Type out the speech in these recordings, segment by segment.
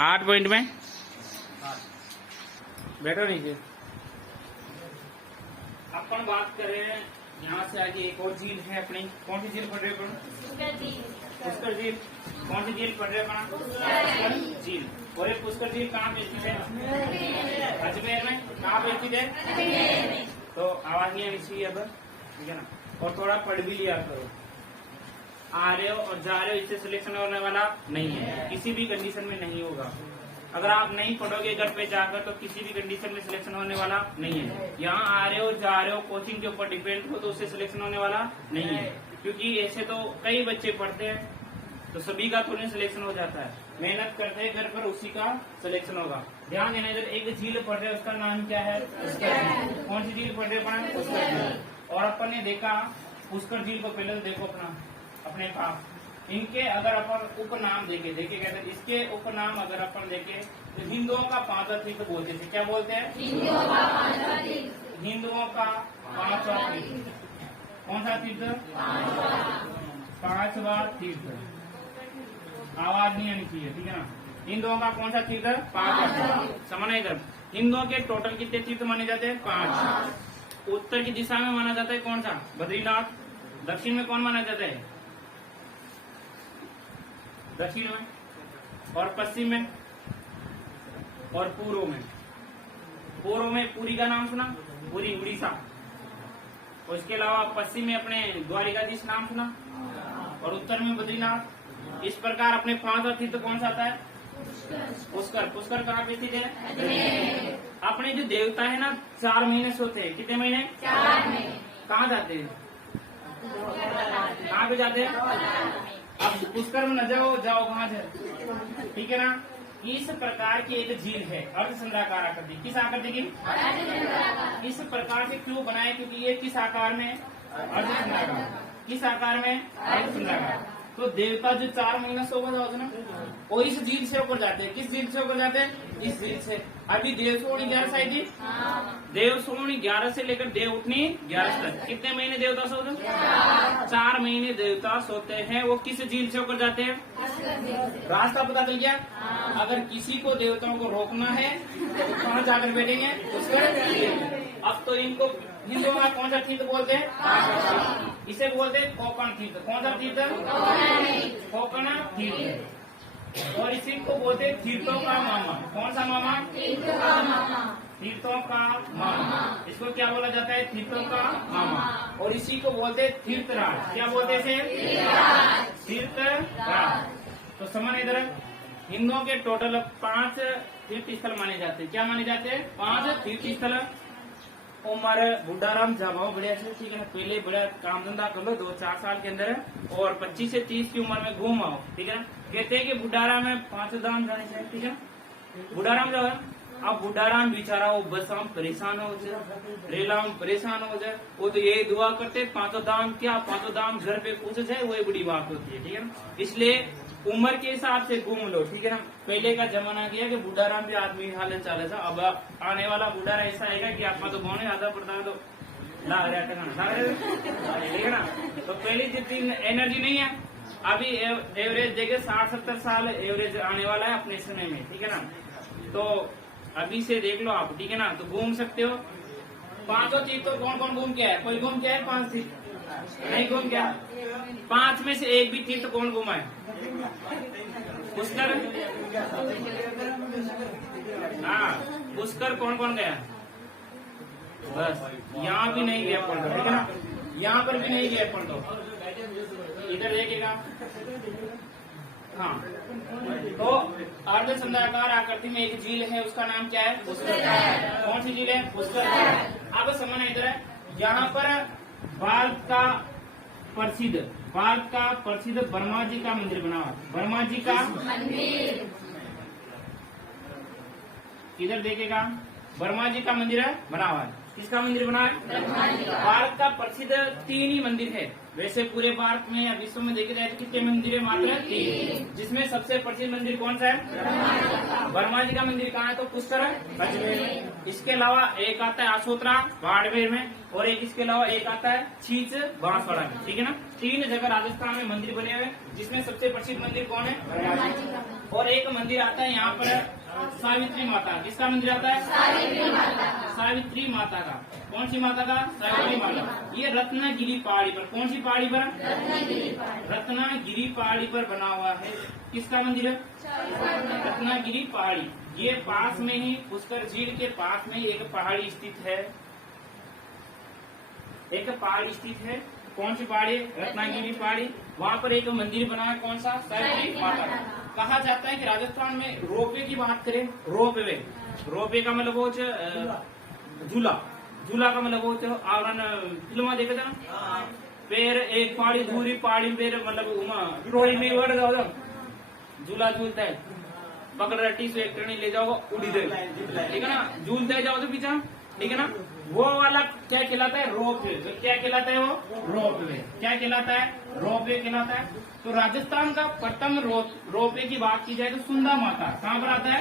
8 point में बैठो नीचे। अपन बात कर रहे हैं यहाँ से आगे एक और झील है अपनी। कौन सी झील पढ़ रहे हो? पुष्कर झील। कौन सी झील पढ़ रहे हो? पुष्कर झील। और ये पुष्कर झील कहाँ पे स्थित है? अजमेर में। कहाँ पे स्थित है? तो आवाज नहीं आनी चाहिए अब, ठीक है ना। और थोड़ा पढ़ भी लिया करो। आ रहे हो और जा रहे हो, इससे सिलेक्शन होने वाला नहीं है, किसी भी कंडीशन में नहीं होगा। अगर आप नहीं पढ़ोगे घर पे जाकर तो किसी भी कंडीशन में सिलेक्शन होने वाला नहीं है। यहाँ आ रहे हो जा रहे हो, कोचिंग के ऊपर डिपेंड हो तो उससे सिलेक्शन होने वाला नहीं है, क्योंकि ऐसे तो कई बच्चे पढ़ते हैं तो सभी का थोड़ी सिलेक्शन हो जाता है। मेहनत करते हैं घर पर, उसी का सिलेक्शन होगा। ध्यान देना, इधर एक झील पढ़ रहे हो, उसका नाम क्या है? कौन सी झील पढ़ रहे हो? पुष्कर झील। और अपन ने देखा पुष्कर झील को पहले तो देखो अपने पास। इनके अगर अपन उपनाम देखे कहते हैं, इसके उपनाम अगर अपन देखे तो हिंदुओं का पांचवा तीर्थ बोलते थे। क्या बोलते हैं? हिंदुओं का पांचवा तीर्थ। कौन सा तीर्थ? पांचवा तीर्थ। आवाज नहीं आनी चाहिए, ठीक है ना। हिंदुओं का कौन सा तीर्थ? पांचवा। समझना इधर। हिंदुओं के टोटल कितने तीर्थ माने जाते हैं? 5। उत्तर की दिशा में माना जाता है कौन सा? बद्रीनाथ। दक्षिण में कौन माना जाता है? दक्षिण में। और पश्चिम में और पूर्व में। पूर्व में पुरी का नाम सुना? पुरी उड़ीसा। और इसके अलावा पश्चिम में अपने द्वारिकाधीश नाम सुना, और उत्तर में बद्रीनाथ। इस प्रकार अपने 5वां तीर्थ कौन सा आता है? पुष्कर। पुष्कर कहाँ पे स्थित है? अपने जो देवता है ना 4 महीने सोते हैं। कितने महीने? 4 महीने। कहाँ जाते हैं? कहाँ पे जाते हैं? अब पुष्कर में न जाओ कहाँ जाए, ठीक है ना। इस प्रकार की एक झील है, अर्धचंद्राकार आकृति। किस आकृति की? इस प्रकार से क्यों बनाए? क्योंकि ये किस आकार में? अर्धचंद्राकार। किस आकार में? अर्धचंद्राकार। तो देवता जो 4 महीना सो गया होता ना, वो इस झील से होकर जाते हैं। किस झील से होकर जाते हैं? इस झील से। अभी देव सोनी 11 आई थी, देव सोनी 11 से लेकर देव उठनी 11 तक कितने महीने देवता सोते? 4 महीने देवता सोते हैं। वो किस झील से होकर जाते हैं? रास्ता पता चल गया। अगर किसी को देवताओं को रोकना है तो कहाँ जाकर बैठेंगे? अब तो इनको हिंदुओं का कौन सा तीर्थ बोलते हैं? इसे बोलते हैं कोकण तीर्थ। कौन सा तीर्थ? कोकण तीर्थ। और इसी को बोलते हैं तीर्थों का मामा। कौन सा मामा? तीर्थों का मामा। इसको क्या बोला जाता है? तीर्थों का मामा। और इसी को बोलते हैं तीर्थराज। क्या बोलते हैं? तीर्थराज। तो समझ इधर, हिंदुओं के टोटल 5 तीर्थ स्थल माने जाते हैं। क्या माने जाते हैं? 5 तीर्थ स्थल। उमर बुढ़ाराम जाओ बढ़िया से, ठीक है ना। पहले बड़ा काम धंधा कर लो 2-4 साल के अंदर, और 25 से 30 की उम्र में घूम आओ, ठीक है ना। कहते हैं कि बुढ़ाराम में 5 धाम जाने चाहिए, ठीक है। बुढ़ाराम जाओ। अब बुढ़ाराम बेचारा वो बस हम परेशान हो जाए, रेलाम परेशान हो जाए, वो तो यही दुआ करते 5 धाम क्या 5 धाम घर पे पूछ जाए, वही बड़ी बात होती है, ठीक है ना। इसलिए उम्र के हिसाब से घूम लो, ठीक है ना। पहले का जमाना किया कि बुढ़ाराम भी आदमी हालत चाले था। अब आने वाला बुढ़ारा ऐसा आएगा कि आपका तो कौन आधा पड़ता है तो लाग रहा है, ठीक है ना। तो पहले जितनी एनर्जी नहीं है, अभी एवरेज देखे 60-70 साल एवरेज आने वाला है अपने समय में, ठीक है ना। तो अभी से देख लो आप, ठीक है ना। तो घूम सकते हो। 5 तीर्थ तो कौन कौन घूम के है? कोई घूम के है? 5 तीर्थ नहीं घूम क्या? 5 में से एक भी तीर्थ कौन घूमा है? पुष्कर। हाँ, पुष्कर कौन कौन गया? बस यहाँ भी नहीं गया पढ़ दो, ठीक है ना। यहाँ पर भी नहीं गया पढ़ दो। इधर देखेगा। हाँ, तो अर्धचंद्राकार आकृति में एक झील है, उसका नाम क्या है? पुष्कर। कौन सी झील है? पुष्कर। अब समझना इधर है, यहाँ पर भारत का प्रसिद्ध वर्मा जी का मंदिर बना हुआ। वर्मा जी का मंदिर इधर देखेगा। वर्मा जी का मंदिर है बना हुआ है। किसका मंदिर बना है? भारत का प्रसिद्ध 3 ही मंदिर है। वैसे पूरे भारत में या विश्व में देखे जाए तो कितने मंदिर है? मात्र 3, जिसमें सबसे प्रसिद्ध मंदिर कौन सा है? वर्मा जी का मंदिर कहाँ है? तो पुष्कर अजमेर। इसके अलावा एक आता है आसोत्रा बाड़मेर में, और एक इसके अलावा एक आता है छींच बांसवाड़ा में, ठीक है ना। 3 जगह राजस्थान में मंदिर बने हुए, जिसमें सबसे प्रसिद्ध मंदिर कौन है? और एक मंदिर आता है यहाँ पर सावित्री माता। किसका मंदिर आता है? सावित्री माता का। कौन सी माता का? सावित्री माता। ये रत्नागिरी पहाड़ी पर, कौन सी पहाड़ी पर? रत्नागिरी पहाड़ी पर बना हुआ है। किसका मंदिर है? रत्नागिरी पहाड़ी। ये पास में ही, पुष्कर झील के पास में ही एक पहाड़ी स्थित है। एक पहाड़ी स्थित है। कौन सी पहाड़ी? रत्नागिरी पहाड़ी। वहाँ पर एक मंदिर बना है। कौन सा? सावित्री माता का। कहा जाता है कि राजस्थान में रोपवे की बात करें, रोपवे का मतलब वो झूला, झूला का मतलब वो आवरण फिल्म देखे थे ना, पैर एक पहाड़ी दूरी पहाड़ी पैर मतलब टोड़ी में बढ़ जाओ, झूला झूलता है, पकड़ रट्टी से एक टर्नी ले जाओ उड़ी दे, ठीक है ना, झूलते जाओ तो पीछा, ठीक है ना। वो वाला क्या कहलाता है? रोपवे। तो क्या कहलाता है वो? रोपवे। क्या कहलाता है? रोपवे कहलाता है। तो राजस्थान का प्रथम रोपवे की बात की जाए तो सुंदा माता कहाँ पर आता है?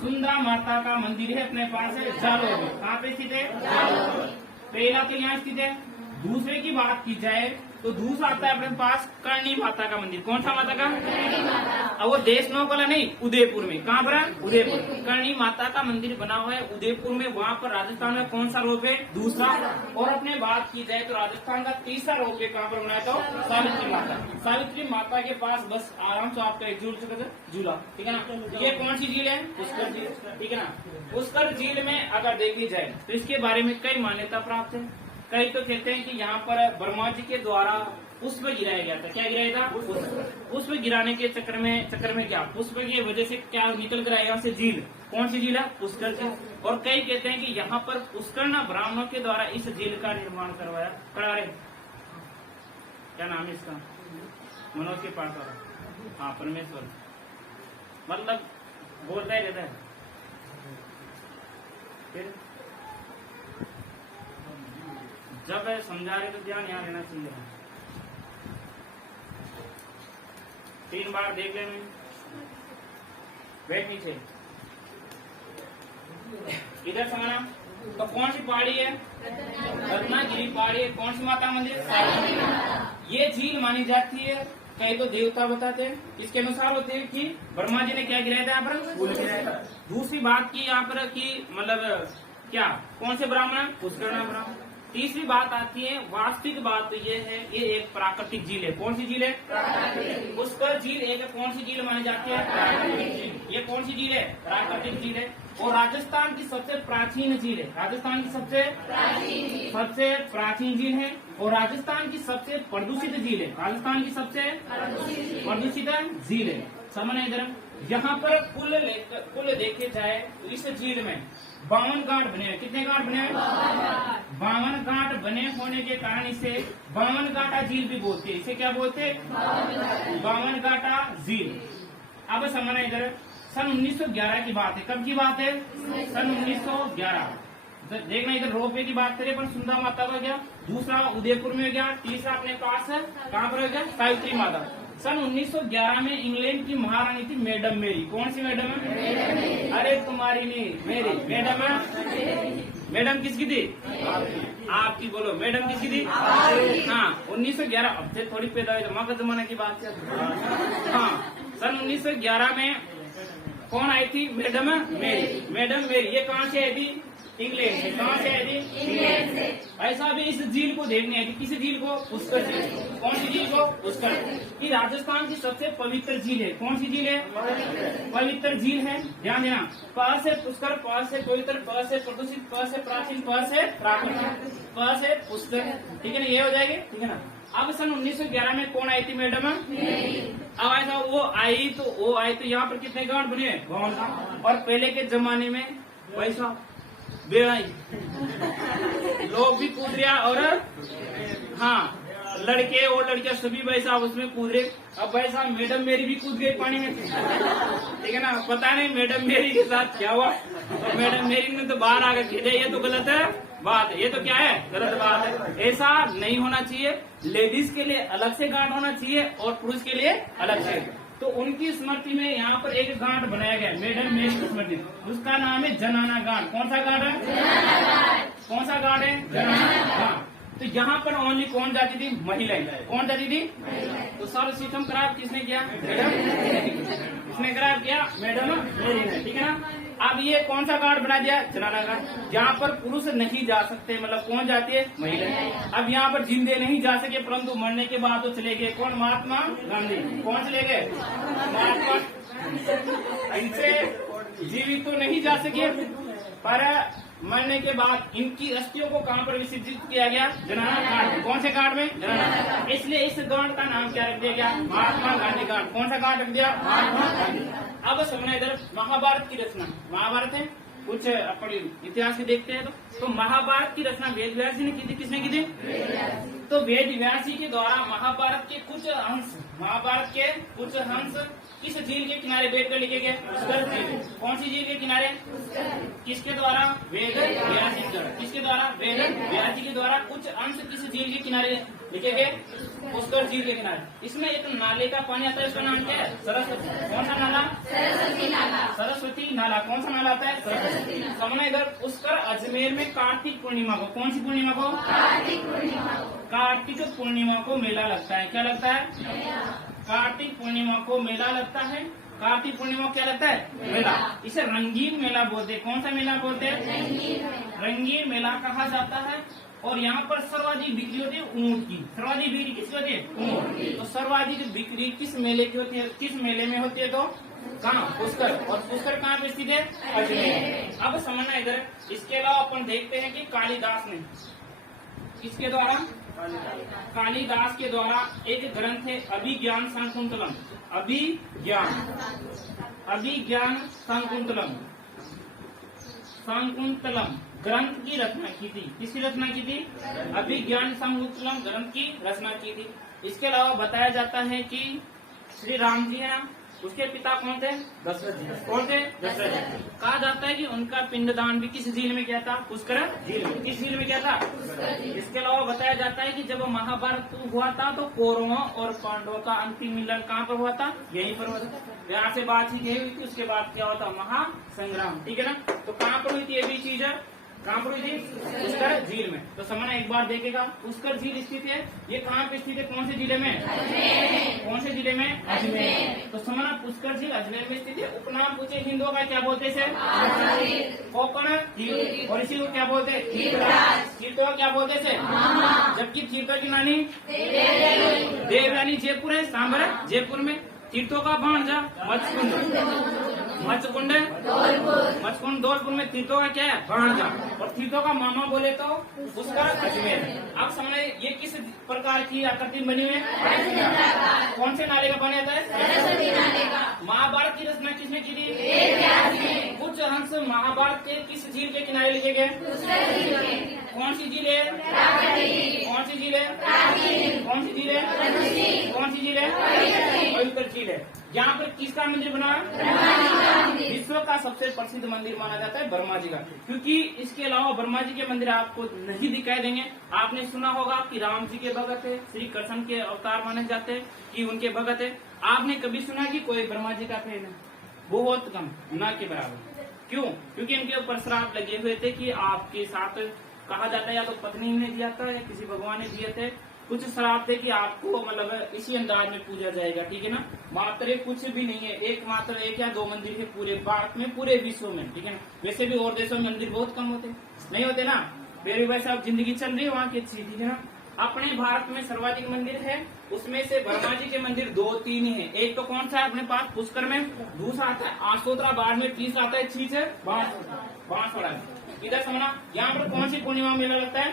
सुंदा माता का मंदिर है अपने पास है जालोर में। कहाँ पे स्थित है? पहला तो यहाँ स्थित है। दूसरे की बात की जाए तो दूसरा आता है अपने पास करणी माता का मंदिर। कौन सा माता का? अब वो देश नौकला नहीं, उदयपुर में। कहाँ पर? उदयपुर। करणी माता का मंदिर बना हुआ है उदयपुर में। वहाँ पर राजस्थान में कौन सा रोपवे? दूसरा। और अपने बात की जाए तो राजस्थान का तीसरा रोपवे कहाँ पर बनाया था? सावित्री माता। सावित्री माता के पास बस आराम से आपका एक झूला, ठीक है ना। ये कौन सी झील है? पुष्कर झील, ठीक है ना। पुष्कर झील में अगर देखी जाए तो इसके बारे में कई मान्यता प्राप्त है। कई तो कहते हैं कि यहाँ पर ब्रह्मा जी के द्वारा पुष्प गिराया गया था। क्या गिराया था? पुष्प गिराने के चक्कर में क्या पुष्प की वजह से क्या निकल कर आया यहाँ से झील। कौन सी झील है? पुष्कर झील। और कई कहते हैं कि यहाँ पर पुष्करना ब्राह्मणों के द्वारा इस झील का निर्माण करवाया। क्या नाम है इसका? मनोज के पास वाला, हाँ परमेश्वर, मतलब बोलता ही रहता है। फिर जब समझा रहे तो ध्यान यहाँ रहना चाहिए। 3 बार देख लेना। बैठ नीचे, इधर समझना। तो कौन सी पहाड़ी है? रत्नागिरी पहाड़ी है। कौन सी माता मंदिर? ये झील मानी जाती है। कई तो देवता बताते हैं, इसके अनुसार होते हैं कि ब्रह्मा जी ने क्या गिराया था यहाँ पर? फूल गिराया था। दूसरी बात की यहाँ पर कि मतलब क्या, कौन से ब्राह्मण? पुष्करना ब्राह्मण। तीसरी बात आती है, वास्तविक बात तो ये है, ये एक प्राकृतिक झील है। कौन सी झील है? पुष्कर झील एक कौन सी झील मानी जाती है? प्राकृतिक झील। ये कौन सी झील है? प्राकृतिक झील है। और राजस्थान की सबसे प्राचीन झील है। राजस्थान की सबसे प्राचीन झील है और राजस्थान की सबसे प्रदूषित झील है। राजस्थान की सबसे प्रदूषित झील है। समझना इधर, यहाँ पर कुल देखे जाए तो इस झील में 52 घाट बने हैं। कितने घाट बने हैं? 52 घाट बने होने के कारण इसे 52 घाटा झील भी बोलते हैं। इसे क्या बोलते हैं? 52 घाटा झील। अब समझना इधर, सन 1911 की बात है। कब की बात है? सन 1911। देखना इधर रोपवे की बात करें पर सुंदा माता का गया, दूसरा उदयपुर में गया, तीसरा अपने पास है कहाँ पर गया? सावित्री माता। सन 1911 में इंग्लैंड की महारानी थी मैडम मेरी। कौन सी मैडम है? अरे तुम्हारी नहीं, मेरी मैडम है। मैडम किसकी थी? आपकी। बोलो मैडम किसकी थी? हाँ 1911। अब से थोड़ी पैदा हुई तो माँ का जमाना की बात है। हाँ सन 1911 में कौन आई थी? मैडम मेरी। मैडम मेरी ये कहाँ से आई थी? इंग्लैंड से। कहाँ से आई थी? इंग्लैंड से। ऐसा भी इस झील को देखने आई थी। किसी झील को? पुष्कर झील। कौन सी झील को? पुष्कर। ये राजस्थान की सबसे पवित्र झील है। कौन सी झील है? पवित्र झील है। ध्यान देना, प से पुष्कर, प से पवित्र, प से प्रदूषित, प से प्राचीन, प से प्राकृतिक, प से पुष्कर, ठीक है ना। ये हो जाएगी, ठीक है ना। अब सन 1911 में कौन आई थी? मैडम अब ऐसा वो आई तो यहाँ पर कितने घाट बने? 52। और पहले के जमाने में वैसा बेड़ाई लोग भी कूद रहा और हाँ लड़के और लड़कियां सभी वैसा उसमें कूद रहे। अब वैसा मैडम मेरी भी कूद गई पानी में, ठीक है ना। पता नहीं मैडम मेरी के साथ क्या हुआ, तो मैडम मेरी ने तो बाहर आकर खेले। ये तो गलत है बात है, ये तो क्या है? गलत बात है। ऐसा नहीं होना चाहिए। लेडीज के लिए अलग से घाट होना चाहिए और पुरुष के लिए अलग से। तो उनकी स्मृति में यहाँ पर एक घाट बनाया गया, मैडम मेरी की स्मृति। उसका नाम है जनाना घाट। कौन सा घाट है? कौन सा घाट है? जनाना घाट। तो यहाँ पर ओनली कौन जाती थी? महिलाएं। कौन जाती थी? तो सर्वप्रथम खराब किसने किया? मैडम किसने करा? मैडम मेरी है, ठीक है ना। अब ये कौन सा घाट बना दिया, जनाना घाट, जहाँ पर पुरुष नहीं जा सकते, मतलब कौन जाती है, महिला। अब यहाँ पर जिंदे नहीं जा सके, परंतु मरने के बाद तो चले गए, कौन, महात्मा गांधी। कौन चले गए, महात्मा। इनसे जीवित तो नहीं जा सके, पर मरने के बाद इनकी अस्थियों को कहाँ पर विसर्जित किया गया, जनाना घाट। कौन से घाट में, जनाना। इसलिए इस घाट का नाम क्या रख दिया गया, महात्मा गांधी घाट। कौन सा घाट रख दिया, महात्मा गांधी। अब समझना इधर महाभारत की रचना, महाभारत है, कुछ अपने इतिहास में देखते हैं तो महाभारत की रचना वेद व्यास जी ने की थी। किसने की थी, तो वेद व्यास जी के द्वारा महाभारत के कुछ अंश, महाभारत के कुछ अंश किस झील के किनारे बैठकर लिखे गए, पुष्कर झील। कौन सी झील के किनारे, किसके द्वारा, वेद व्यास जी के द्वारा। किसके द्वारा, वेद व्यास जी के द्वारा कुछ अंश किस झील के किनारे लिखे गए, पुष्कर झील के किनारे। इसमें एक नाले का पानी आता है, उसका नाम क्या है, सरस्वती। कौन सा नाला, सरस्वती नाला। सरस्वती नाला। कौन सा नाला आता है, सरस्वती। समझना इधर, पुष्कर अजमेर में कार्तिक पूर्णिमा को, कौन सी पूर्णिमा को, कार्तिक पूर्णिमा को, कार्तिक पूर्णिमा को मेला लगता है। क्या लगता है, कार्तिक पूर्णिमा को मेला लगता है। कार्तिक पूर्णिमा क्या लगता है, मेला। इसे रंगीन मेला बोलते हैं। कौन सा मेला बोलते हैं, रंगीन मेला कहा जाता है। और यहाँ पर सर्वाधिक बिक्री होती है ऊंट की। सर्वाधिक बिक्री किसकी होती है, ऊंट की। तो सर्वाधिक बिक्री किस मेले की होती है, किस मेले में होती है, तो कहाँ, पुष्कर। और पुष्कर कहाँ पे स्थित है, अजमेर। अब समझना इधर, इसके अलावा अपन देखते हैं कि कालिदास ने, किसके द्वारा, कालिदास के द्वारा एक ग्रंथ है अभिज्ञान शाकुंतलम। अभिज्ञान शाकुंतलम, शाकुंतलम ग्रंथ की रचना की थी। किसकी रचना की थी, अभिज्ञान शाकुंतलम ग्रंथ की रचना की थी। इसके अलावा बताया जाता है कि श्री राम जी है ना, उसके पिता कौन थे, दशरथ जी। कौन थे, दशरथ जी। कहा जाता है कि उनका पिंडदान भी किस झील में किया था, पुष्कर झील में। किस झील में किया था, इसके अलावा बताया जाता है कि जब महाभारत हुआ था तो कौरवों और पांडवों का अंतिम मिलन कहाँ पर हुआ था, यहीं पर हुआ था। यहाँ से बातचीत यही हुई थी, उसके बाद क्या हुआ था, महासंग्राम, ठीक है ना। तो कहाँ पर हुई थी ये भी चीज है, कहाँ पर हुई थी, पुष्कर झील में। तो समझना एक बार देखेगा, पुष्कर झील स्थित है, ये कहाँ पे स्थित है, कौन से जिले में, कौन से जिले में, अजमेर। तो समझना पुष्कर झील अजमेर में स्थित है। उपनाम पूछे हिंदुओं का क्या बोलते हैं, कोकण, और इसी को क्या बोलते हैं, तीर्थो क्या बोलते हैं, जबकि तीर्थो की नानी देवरानी जयपुर है, सांबर जयपुर में। तीर्थों का भांजा मचकुंड धौलपुर में। तीर्थों का क्या है, भांजा। और तीर्थों का मामा बोले तो उसका अजमेर। अब समझे ये किस प्रकार की आकृति बनी हुई है, कौन से नाले का बना था, सरस्वती नाले का। महाभारत की रचना किसने की थी, कुछ अंश महाभारत के किस झील के किनारे लिखे गए, कौन सी झील है, कौन सी झील है, कौन सी झील है, कौन सी झील है, पवित्र झील है। यहाँ पर किसका मंदिर बना, विश्व का सबसे प्रसिद्ध मंदिर माना जाता है ब्रह्मा जी का। क्योंकि इसके अलावा ब्रह्मा जी के मंदिर आपको नहीं दिखाई देंगे। आपने सुना होगा कि राम जी के भगत है, श्री कृष्ण के अवतार माने जाते हैं कि उनके भगत है। आपने कभी सुना कि कोई ब्रह्मा जी का फैन है, बहुत कम, ना के बराबर। क्यों, क्योंकि इनके ऊपर श्राप लगे हुए थे कि आपके साथ, कहा जाता है या तो पत्नी ने दिया था या किसी भगवान ने दिए थे, कुछ श्राप थे कि आपको मतलब इसी अंदाज में पूजा जाएगा, ठीक है ना। मात्र कुछ भी नहीं है, एकमात्र एक या दो मंदिर है पूरे भारत में, पूरे विश्व में, ठीक है ना। वैसे भी और देशों में मंदिर बहुत कम होते, नहीं होते ना। मेरी वैसे अब जिंदगी चल रही है वहाँ की अच्छी, ठीक है ना। अपने भारत में सर्वाधिक मंदिर है, उसमें से ब्रह्मा जी के मंदिर 2-3 ही है। एक तो कौन सा है अपने पास, पुष्कर में। दूसरा आता है आसोतरा, बाड़मेर। तीसरा आता है चीज है बांसवाड़ा। इधर समझना, यहाँ पर कौन सी पूर्णिमा मेला लगता है,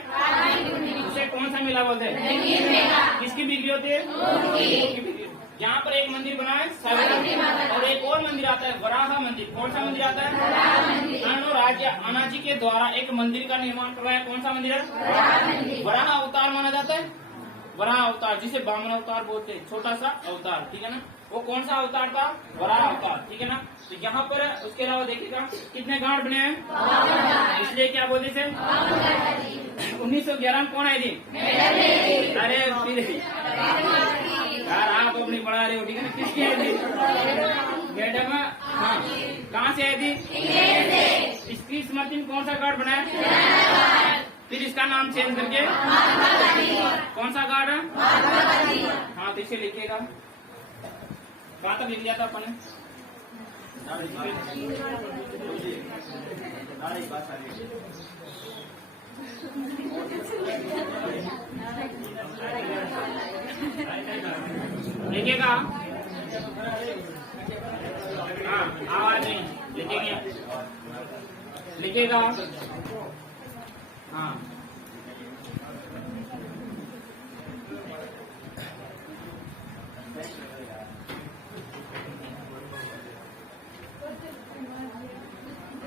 उसे कौन सा मेला बोलते हैं, किसकी बिक्री होती है, यहाँ पर एक मंदिर बना है और एक और मंदिर आता है वराह मंदिर। कौन सा मंदिर आता है, राजा आनाजी के द्वारा एक मंदिर का निर्माण करवाया। कौन सा मंदिर है, वराह अवतार माना जाता है। वराह अवतार जिसे बामन अवतार बोलते हैं, छोटा सा अवतार, ठीक है ना। वो कौन सा अवतार था, वराह अवतार, ठीक है ना। तो यहाँ पर उसके अलावा देखिएगा कितने घाट बने हैं, इसलिए क्या बोलते थे, 1911 में कौन आई थी, अरे फिर यार आप अपनी बढ़ा रहे हो, ठीक है ना। किसकी आई थी, मैडम, हाँ, कहाँ से आई थी, इसकी स्मृति में कौन सा घाट बनाया, फिर इसका नाम चेंज करके कौन सा घाट है, हाँ, तो इसे लिखिएगा। कहाँ तक लिख लिया था अपन ने, लिखेगा? हाँ, आवाज नहीं लिखेंगे, लिखेगा? हाँ,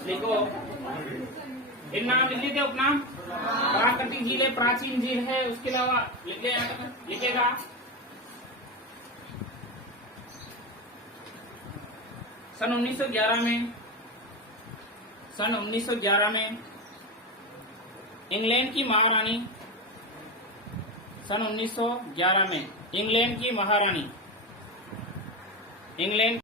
लिखो। इन नाम लिख लेते, उपनाम। प्राकृतिक झील है, प्राचीन झील है, उसके अलावा लिख ले, लिखेगा? सन 1911 में इंग्लैंड की महारानी, सन 1911 में इंग्लैंड की महारानी, इंग्लैंड